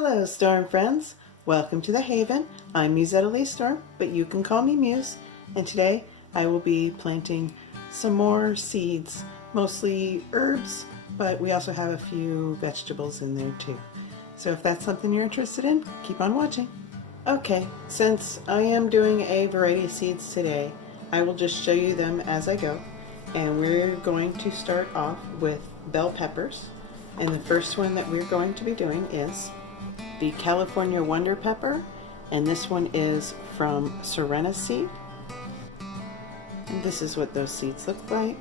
Hello Storm friends, welcome to the Haven. I'm Mussetta Lee Storm, but you can call me Muse, and today I will be planting some more seeds, mostly herbs, but we also have a few vegetables in there too. So if that's something you're interested in, keep on watching. Okay, since I am doing a variety of seeds today, I will just show you them as I go, and we're going to start off with bell peppers, and the first one that we're going to be doing is the California Wonder Pepper, and this one is from Serena Seed. And this is what those seeds look like.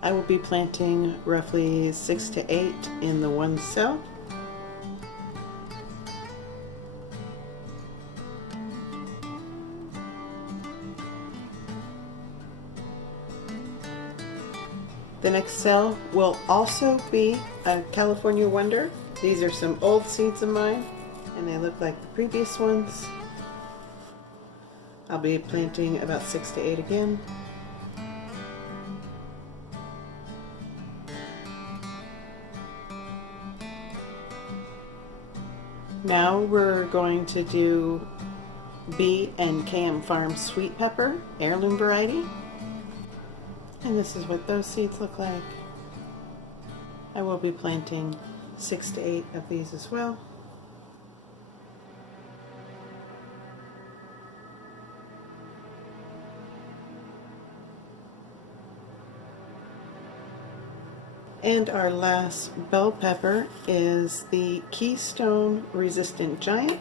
I will be planting roughly 6 to 8 in the one cell. The next cell will also be a California Wonder. These are some old seeds of mine, and they look like the previous ones. I'll be planting about 6 to 8 again. Now we're going to do B&K Farm Sweet Pepper, heirloom variety. And this is what those seeds look like. I will be planting 6 to 8 of these as well. And our last bell pepper is the Keystone Resistant Giant.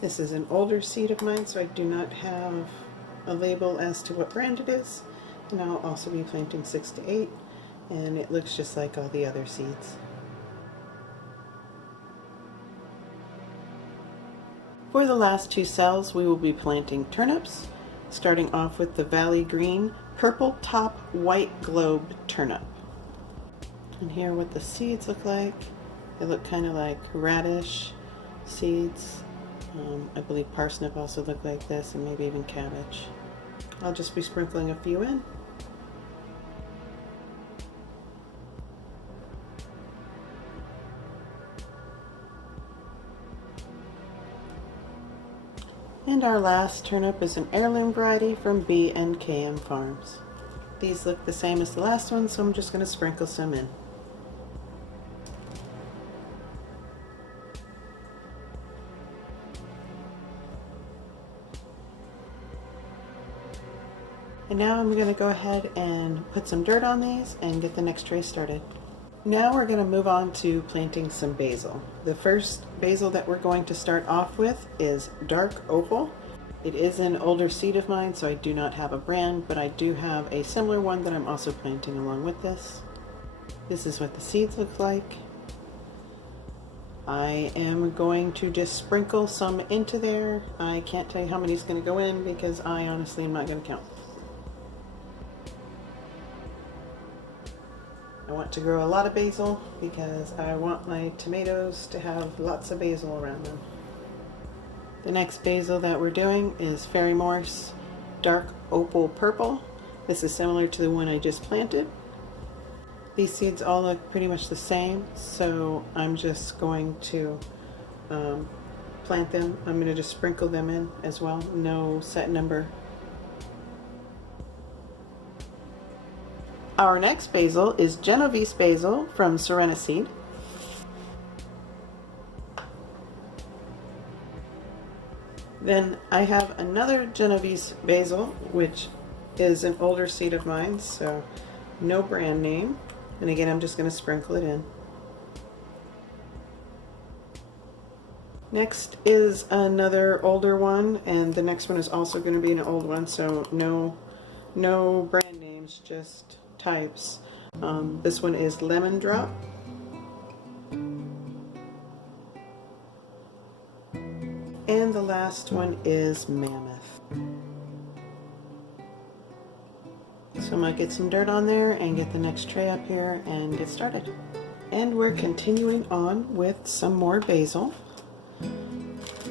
This is an older seed of mine, so I do not have a label as to what brand it is. And I'll also be planting 6 to 8, and it looks just like all the other seeds. For the last two cells, we will be planting turnips, starting off with the Valley Green Purple Top White Globe turnip. And here are what the seeds look like. They look kind of like radish seeds. I believe parsnip also look like this, and maybe even cabbage. I'll just be sprinkling a few in. And our last turnip is an heirloom variety from B&K Farms. These look the same as the last one, so I'm just going to sprinkle some in. And now I'm going to go ahead and put some dirt on these and get the next tray started. Now we're going to move on to planting some basil. The first basil that we're going to start off with is Dark Opal. It is an older seed of mine, so I do not have a brand, but I do have a similar one that I'm also planting along with this. This is what the seeds look like. I am going to just sprinkle some into there. I can't tell you how many is going to go in because I honestly am not going to count. I want to grow a lot of basil because I want my tomatoes to have lots of basil around them. The next basil that we're doing is Fairy Morse Dark Opal Purple. This is similar to the one I just planted. These seeds all look pretty much the same, so I'm just going to plant them. I'm going to just sprinkle them in as well, no set number. Our next basil is Genovese basil from Serena Seed. Then I have another Genovese basil, which is an older seed of mine, so no brand name. And again, I'm just going to sprinkle it in. Next is another older one, and the next one is also going to be an old one, so no brand names, just types. This one is Lemon Drop. And the last one is Mammoth. So I might get some dirt on there and get the next tray up here and get started. And we're continuing on with some more basil.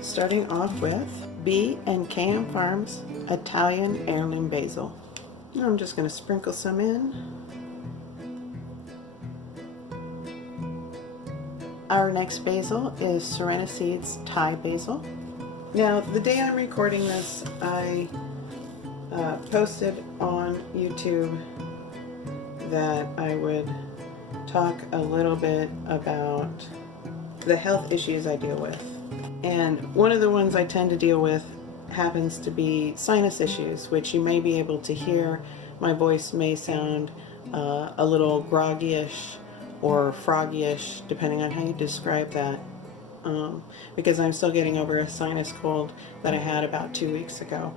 Starting off with B&K Farms Italian Heirloom Basil. Now I'm just going to sprinkle some in. Our next basil is Serena Seeds Thai Basil. Now, the day I'm recording this, I posted on YouTube that I would talk a little bit about the health issues I deal with. And one of the ones I tend to deal with happens to be sinus issues, which you may be able to hear. My voice may sound a little groggy-ish or froggy-ish, depending on how you describe that, because I'm still getting over a sinus cold that I had about 2 weeks ago.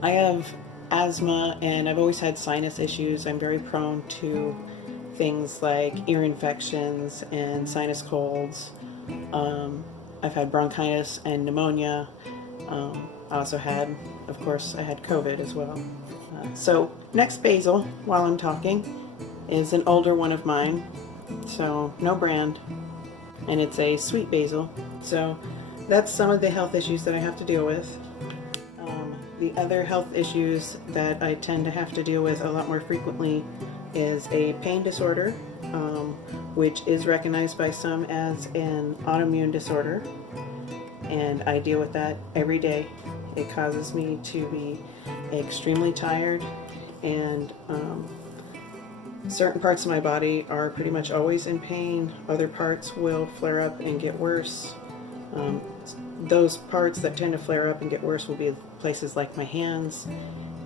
I have asthma and I've always had sinus issues. I'm very prone to things like ear infections and sinus colds. I've had bronchitis and pneumonia. I also had, of course, I had COVID as well. So next basil, while I'm talking, is an older one of mine. So no brand, and it's a sweet basil. So that's some of the health issues that I have to deal with. The other health issues that I tend to have to deal with a lot more frequently is a pain disorder, which is recognized by some as an autoimmune disorder, and I deal with that every day. It causes me to be extremely tired, and certain parts of my body are pretty much always in pain. Other parts will flare up and get worse. Those parts that tend to flare up and get worse will be places like my hands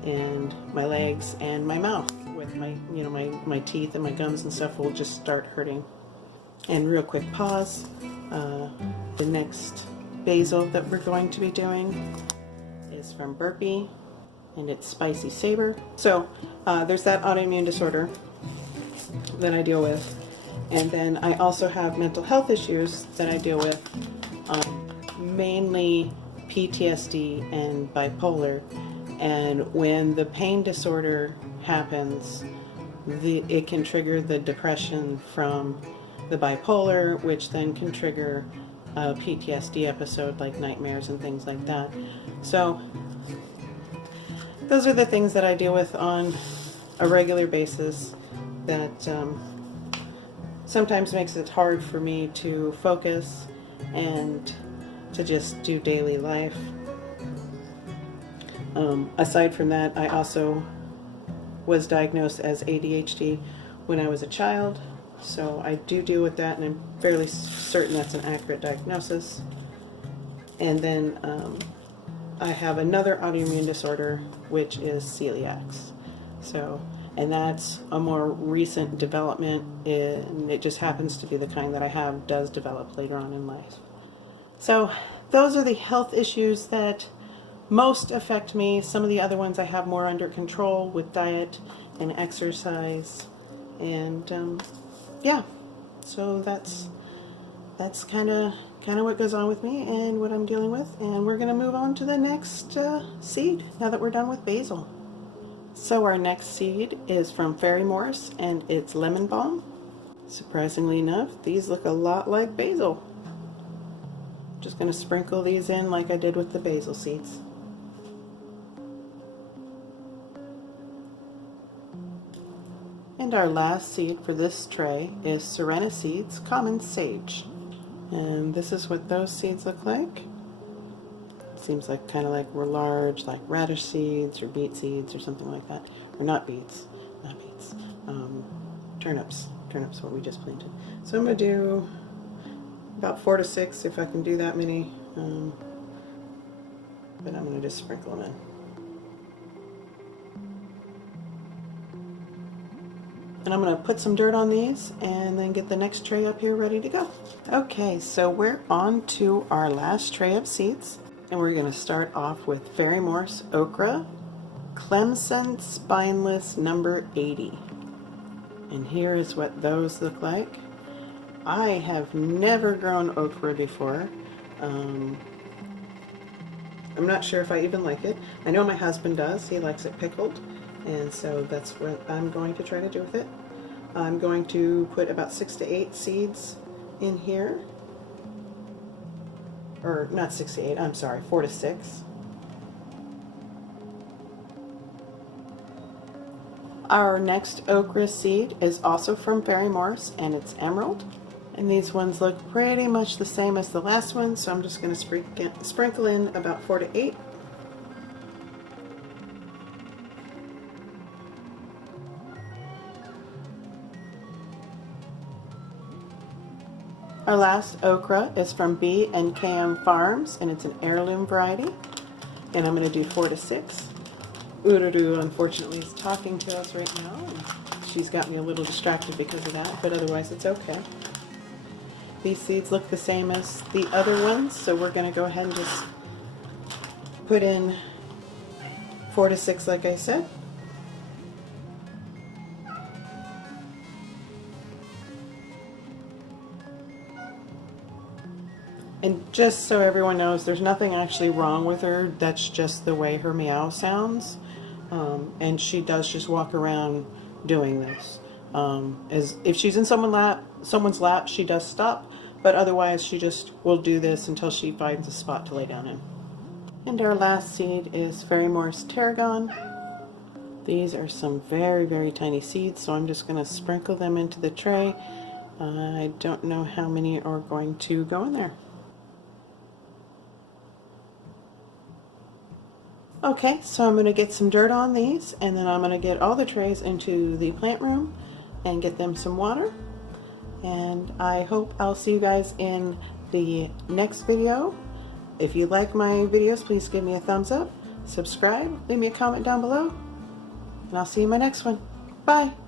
and my legs and my mouth, with my teeth and my gums and stuff will just start hurting. And real quick pause, the next basil that we're going to be doing is from Burpee, and it's Spicy Saber. So there's that autoimmune disorder that I deal with, and then I also have mental health issues that I deal with, mainly PTSD and bipolar. And when the pain disorder happens, it can trigger the depression from the bipolar, which then can trigger a PTSD episode like nightmares and things like that. So those are the things that I deal with on a regular basis that sometimes makes it hard for me to focus and to just do daily life. Aside from that, I also was diagnosed as ADHD when I was a child, so I do deal with that, and I'm fairly certain that's an accurate diagnosis. And then I have another autoimmune disorder, which is celiac. And that's a more recent development, and it just happens to be the kind that I have does develop later on in life. So those are the health issues that most affect me. Some of the other ones I have more under control with diet and exercise, and yeah, so that's kind of what goes on with me and what I'm dealing with. And we're going to move on to the next seed now that we're done with basil. So our next seed is from Fairy Morse, and it's Lemon Balm. Surprisingly enough, these look a lot like basil. Just going to sprinkle these in like I did with the basil seeds. And our last seed for this tray is Serena Seeds Common Sage. And this is what those seeds look like. Seems like kind of like we're large, like radish seeds or beet seeds or something like that. Or not beets. Turnips. Turnips, what we just planted. So I'm going to do about 4 to 6 if I can do that many. But I'm going to just sprinkle them in. And I'm going to put some dirt on these and then get the next tray up here ready to go. Okay, so we're on to our last tray of seeds. And we're going to start off with Fairy Morse Okra, Clemson Spineless number 80. And here is what those look like. I have never grown okra before. I'm not sure if I even like it. I know my husband does. He likes it pickled. And so that's what I'm going to try to do with it. I'm going to put about 6 to 8 seeds in here. Or not 6 to 8, I'm sorry, 4 to 6. Our next okra seed is also from Fairy Morse, and it's Emerald. And these ones look pretty much the same as the last one, so I'm just going to sprinkle in about 4 to 8. Our last okra is from B&KM Farms, and it's an heirloom variety. And I'm going to do 4 to 6. Ururu, unfortunately, is talking to us right now, and she's got me a little distracted because of that, but otherwise it's okay. These seeds look the same as the other ones, so we're going to go ahead and just put in 4 to 6 like I said. And just so everyone knows, there's nothing actually wrong with her. That's just the way her meow sounds. And she does just walk around doing this. As if she's in someone's lap, she does stop. But otherwise, she just will do this until she finds a spot to lay down in. And our last seed is Fairy Morse Tarragon. These are some very, very tiny seeds, so I'm just going to sprinkle them into the tray. I don't know how many are going to go in there. Okay, so I'm going to get some dirt on these, and then I'm going to get all the trays into the plant room and get them some water. And I hope I'll see you guys in the next video. If you like my videos, please give me a thumbs up, subscribe, leave me a comment down below, and I'll see you in my next one. Bye!